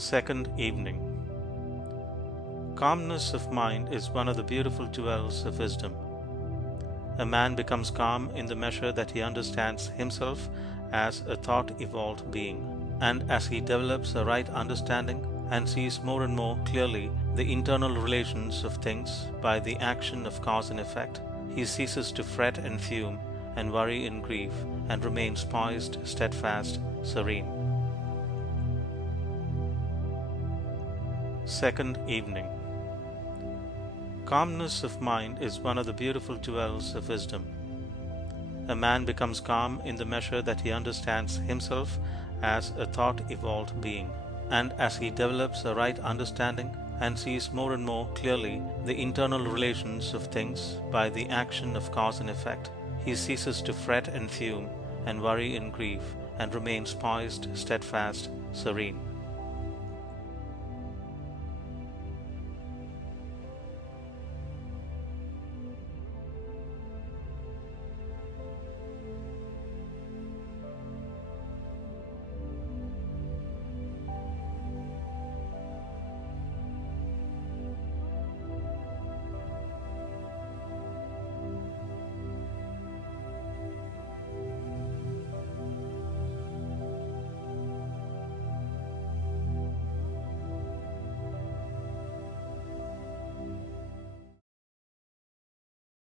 Second evening. Calmness of mind is one of the beautiful jewels of wisdom. A man becomes calm in the measure that he understands himself as a thought-evolved being, and as he develops a right understanding and sees more and more clearly the internal relations of things by the action of cause and effect, he ceases to fret and fume and worry and grieve, and remains poised, steadfast, serene. Second evening. Calmness of mind is one of the beautiful jewels of wisdom. A man becomes calm in the measure that he understands himself as a thought-evolved being, and as he develops a right understanding and sees more and more clearly the internal relations of things by the action of cause and effect, he ceases to fret and fume and worry and grieve, and remains poised, steadfast, serene.